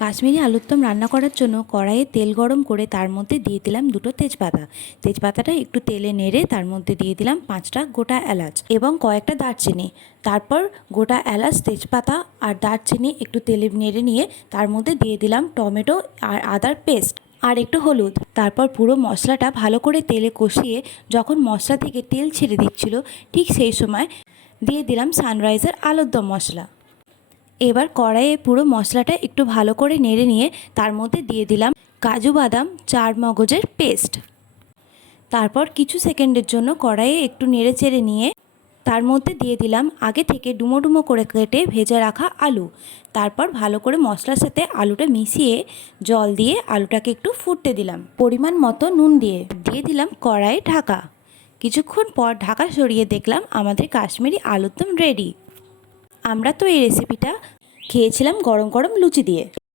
কাশ্মীরি আলুর দম রান্না করার জন্য কড়াইয়ে তেল গরম করে তার মধ্যে দিয়ে দিলাম দুটো তেজপাতা। তেজপাতাটা একটু তেলে নেড়ে তার মধ্যে দিয়ে দিলাম 5টা গোটা এলাচ এবং কয়েকটা দারচিনি। তারপর গোটা এলাচ, তেজপাতা আর দারচিনি একটু তেলে নেড়ে নিয়ে তার মধ্যে দিয়ে দিলাম টমেটো আর আদার পেস্ট আর একটু হলুদ। তারপর পুরো মশলাটা ভালো করে তেলে কষিয়ে যখন মশলা থেকে তেল ছেড়ে দিচ্ছিল, ঠিক সেই সময় দিয়ে দিলাম সানরাইজের আলুর দম মশলা। এবার কড়াইয়ে পুরো মশলাটা একটু ভালো করে নেড়ে নিয়ে তার মধ্যে দিয়ে দিলাম কাজু বাদাম, চার মগজের পেস্ট। তারপর কিছু সেকেন্ডের জন্য কড়াইয়ে একটু নেড়ে চেড়ে নিয়ে তার মধ্যে দিয়ে দিলাম আগে থেকে ডুমো ডুমো করে কেটে ভেজে রাখা আলু। তারপর ভালো করে মশলার সাথে আলুটা মিশিয়ে জল দিয়ে আলুটাকে একটু ফুটতে দিলাম, পরিমাণ মতো নুন দিয়ে দিয়ে দিলাম কড়াইয়ে ঢাকা। কিছুক্ষণ পর ঢাকা সরিয়ে দেখলাম আমাদের কাশ্মীরি আলুর দম রেডি। আমরা তো এই রেসিপিটা খেয়েছিলাম গরম গরম লুচি দিয়ে।